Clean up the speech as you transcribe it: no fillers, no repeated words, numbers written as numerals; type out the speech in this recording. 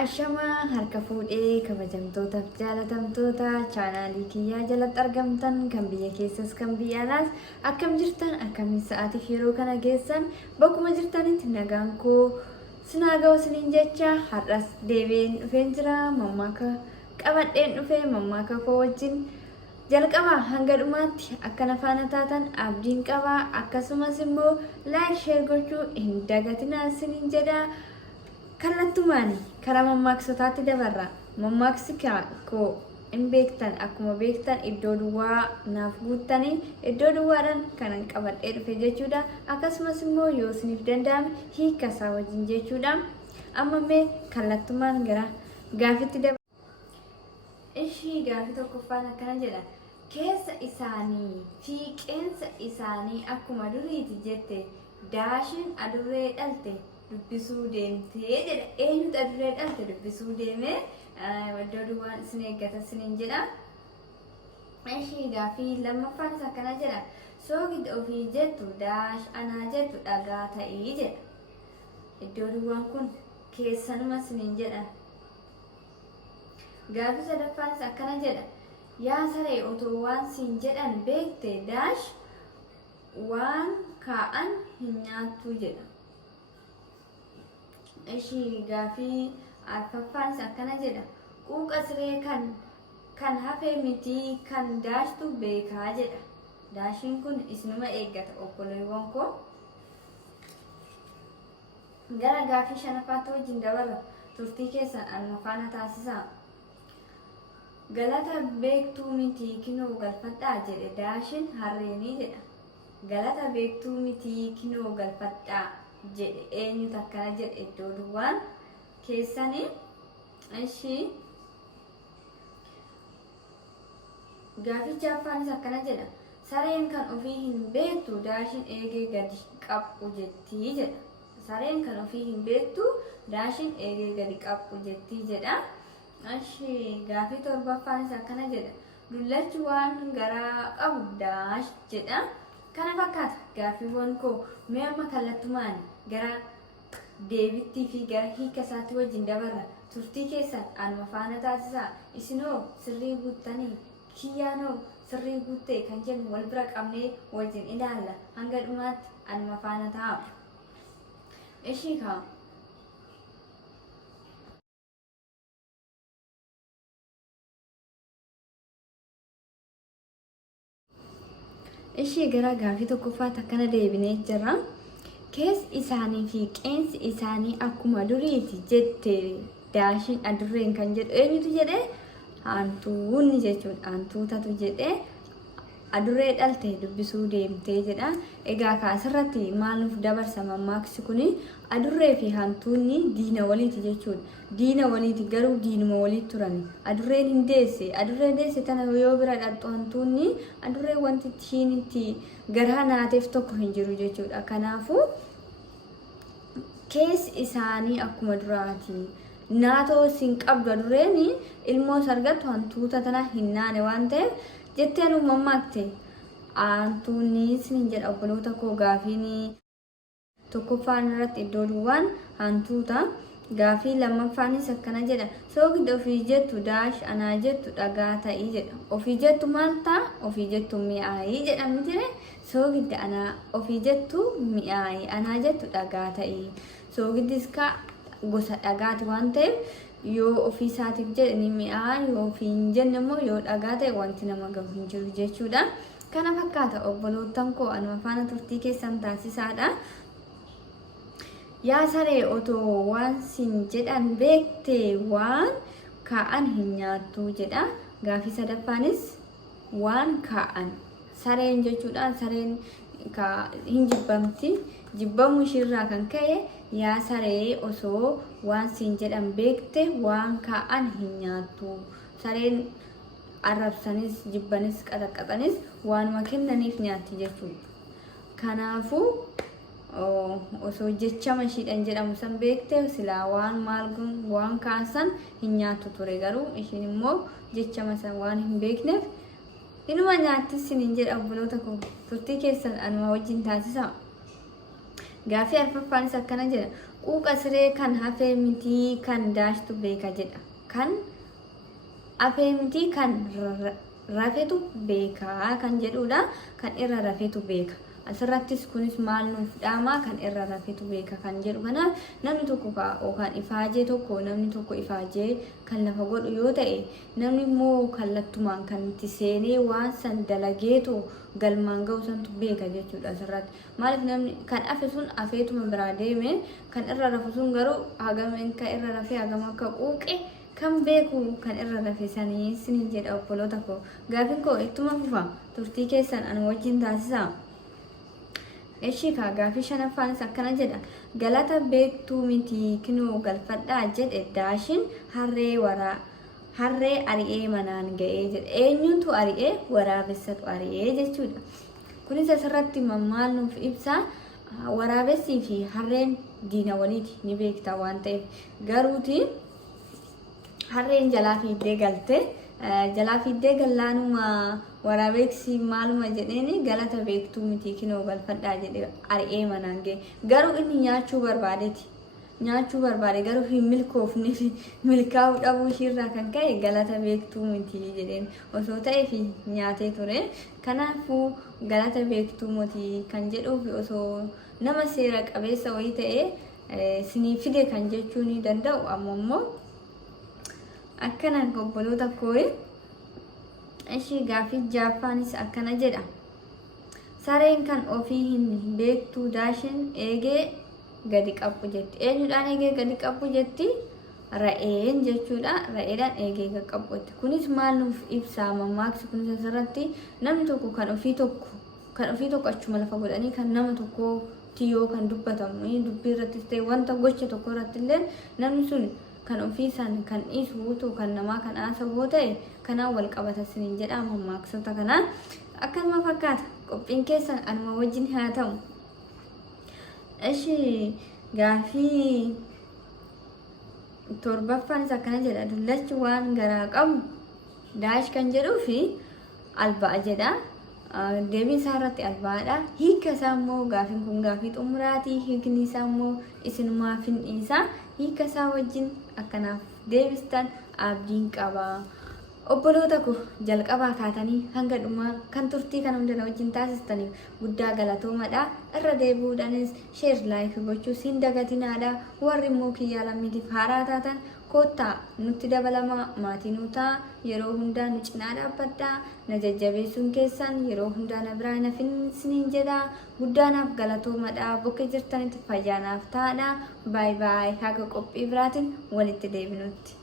Ashama harka fuudhee kabajamtootaaf jaalatamtoota chaanaalii kiyyaa jalatti argamtan kan biyya keessas kan biyya alaas akkam jirtan akkamiin sa'aatiif yeroo kana geessan bakkuma jirtanitti nagaan koo sinaa ga'u siniin jecha har'as deebiin dhufeen jira mammaaka qabadheen dhufee mammaaka koo wajjin jalqaba hanga dhumaatti akkana faana taatan abdiin qaba akkasumas immoo laayik sheer gochuu hin dagatinaa siniin jedha. Kallattumaani karaa mammaaksotaatti dabarra mammaaksi koo hin beektan akkuma beektan iddoo duwwaa naaf guuttanii iddoo duwwaadhaan kanan qabadhee dhufe jechuudha. Akkasumas immoo yoo isiniif danda'ame hiika isaa wajjin jechuudha. Amma mee kallattumaan gara gaafitti dabarra. Ishii gaafii tokkoffaan akkana jedha. Keessa isaanii fi qeensa isaanii akkuma duriiti jette daashiin adurree dhalte dubbisuu deemtee jedha. Eenyutu adurree dhalte dubbisuu deemee iddoo duwwaan isin eeggata isiniin jedha. Ishii gaafii lammaffaan isa akkana jedha. Soogidda ofii jettu daash anaa jettu dhagaa ta'ii jedha. Iddoo duwwaan kun keessanuma isiniin jedha. Gaafii sadaffaan isa akkana jedha. Yaa saree otoo waan siin jedhan beekte daash waan kaa'an hin nyaattu jedha. Ishii gaafii arfaffaan isa akkana jedha. Quuqa siree kan hafe miti kan daashtu beekaa jedha. Daashiin kun isinuma eeggata obboleewwan koo. Gara gaafii shanaffaatti wajjin dabarra turtii keessan anuma faana taasisaa. Galata beektuu miti kinoo galfadhaa jedhe daashiin harreenii jedha. Galata beektuu miti kinoo galfadhaa jedhe eenyutu akkana jedhe iddoo duwwaan keessanii. Ishii gaaficha affaanis akkana jedha. Sareen kan ofii hin beektu daashiin eegee gadi qabdu jettii jedha. Sareen kan ofii hin beektu daashiin eegee gadi qabdu jettii jedha. Ishii gaafii torbaffaanis akkana jedha. Dullachi waan garaa qabu daash jedha. Kana fakkaata gaafiiwwan koo mee amma kallattumaan gara deebittii fi gara hiika isaatti wajjin dabarra. Turtii keessan anuma faana taasisaa. Isinoo sirrii guuttanii kiyyaanoo sirrii guuttee kan jennu wal bira qabnee wajjin ilaalla. Hanga dhumaatti anuma faana ta'a. Ishii kaa. Ishii gara gaafii tokkoffaatti akkana deebinee jirra. Keessi isaanii fi qeensi isaanii akkuma duriiti jette daashiin adurreen kan jedhu eenyutu jedhe? Hantuunni jechuudha. Hantuutatu jedhe adurree dhalte dubbisuu deemtee jedha. Egaa asirratti maal nuuf dabarsa mammaaksi kuni? Adurree fi hantuunni diina waliiti jechuudha. Diina waliiti garuu diinuma waliit turani. Adurreen hin deesse. Adurree deesse tana yoo bira dhaltu hantuunni adurree wanti ishiin itti garaa naateef tokko hin jiru jechuudha. Kanaafuu keessi isaanii akkuma duraati. Naatoo siin qabdu adurreen ilmoo sargattu hantuuta tana hin naane waan ta'eef jettee nu mammaakte. Hantuunni isin jedha obboloota koo gaafiin tokkoffaan irratti iddoo duwwaan hantuuta. Gaafii lammaffaanis akkana jedha. Soogidda ofii jettu daash anaa jettu dhagaa ta'ii jedha. Ofii jettu maal ta'a? Ofii jettu mi'aayii jedhamni jire. Soogidda anaa ofii jettu mi'aayii anaa jettu dhagaa ta'ii. Soogiddis gosa dhagaati waan ta'eef yoo ofii isaatiif jedhe ni mi'aa yoo ofii hin jenne immoo yoo dhagaa ta'e wanti nama gahu hin jiru jechuudha. Kana fakkaata obbolootan koo anuma faana turtii keessan taasisaadha. Yaa saree otoo waan siin jedhan beekte waan kaa'an hin nyaattu jedha. Gaafii sadaffaanis waan kaa'an sareen jechuudha. Sareen hin jibbamti. Jibbamu ishiirraa kan ka'e yaa saree osoo waan siin jedhan beekte waan kaa'an hin nyaattu. Sareen arrabsanis jibbanis qaxaqqaxanis waanuma kennaniif nyaatti jechuudha. Kanaafuu osoo jechama ishiidhaan jedhamu san beekte silaa waan kaansan hin nyaattu ture garuu ishiin immoo jechama san waan hin beekneef inuma nyaatti isiniin jedha obboloota koo turtii keessan anuma wajjin taasisa. Gaafii arfaffaanis akkana jedha. Quuqa siree kan hafee mitii kan daashtu beeka jedha. Kan hafee mitii kan rafetu beeka kan jedhudha. Kan irra rafetu beeka. Asirrattis kunis maal nuuf dhaamaa kan irra rafetu beeka kan jedhu. Kanaaf namni tokko kan ifaajee tokko namni tokko ifaajee kan lafa godhu yoo ta'e namni immoo kallattumaan kan itti seenee waan san dalageetu galmaan ga'u santu beeka jechuudha asirratti. Maaliif namni kan hafe sun hafeetuma biraa deeme kan irra rafu sun garuu hagam akka irra rafee hagam akka quuqe kan beeku kan irra rafe sanii sinin jedha obboloota koo. Gaafiin koo ittuma fufa turtii keessan ani wajjin taasisaa. Eshika gaafii shanaffaanis akkana jedha. Galata beektuu miti kinoo galfadhaa jedhe daashin harree ari'ee manaan ga'ee jedha. Eenyutu ari'ee? Waraabessatu ari'ee jechuudha. Kunis asirratti maal nuuf ibsa? Waraabessii fi harreen diina waliiti ni beekta waan ta'eef. Garuuti harreen jalaa fiiddee galte. Jalaa fiiddee gallaanuma waraabessi maaluma jedheeni galata beektuu miti kinoo galfadhaa jedhe ari'ee manaan ga'e. Garuu inni nyaachuu barbaadeeti. Nyaachuu barbaade garuu hin milkoofne milkaa'uu dhabuu ishiirraa kan ka'e galata beektuu miti jedheen osoo ta'ee fi nyaatee ture. Kanaafuu galata beektuu miti kan jedhuuf osoo nama seera qabeessa wayii ta'ee sinii fide kan jechuu ni danda'u. Ammoo akkanaan obboloota koo'e. Ishii gaafii jaaffaanis akkana jedha. Sareen kan ofii hin beektuu daashin eegee gadi qabbu jetti. Eenyudhaan eegee gadi qabbu jetti? Ra'een jechuudha. Ra'eedhaan eegee gadi qabbutti. Kunis maal nuuf ibsaa mammaaksa kunis asirratti namni tokko kan ofii tokko achuma lafa godhanii kan nama tokko tiyoo kan dubbatamu dubbii irrattis ta'e wanta gocha tokko irratti illee namni sun kan ofii san kan dhiisu kan namaa kan haasawoo ta'e kanaan wal qabata siniin jedha mammaaksota kanaan. Akkasuma fakkaata qophiin keessan anuma wajjin haa ta'u. Ishii gaafii torbaffaanis akkana jedha. Dullachi waan garaa qabu daash kan jedhuu fi alba'a jedha. Deebiin isaa irratti albaadha. Hiika isaa immoo gaafiin kun gaafii xumuraatii. Hiikni isaa immoo isinumaa findhiisa. Hiika isaa wajjin akkanaaf deebistan abdiin qaba. Obboloota koo jalqabaa kaatanii hanga dhumaa kan turtii kan hundana wajjin taasistaniif guddaa galatoomadha. Irra deebi'uudhaanis sheer laayik gochuu hin dagatinaadha. Warri immoo kiyyaa lammiitiif haaraa taatan koottaa nutti dabalamaa maatii nu ta'a. Yeroo hundaa nu cinaa dhaabbadhaa. Na jajjabeessuun keessan yeroo hundaa na biraa na finsiniin jedha. Guddaanaaf galatoomadha. Bakka jirtanitti fayyaanaaf ta'adha. Baay baay haga qophii biraatiin walitti deebinutti.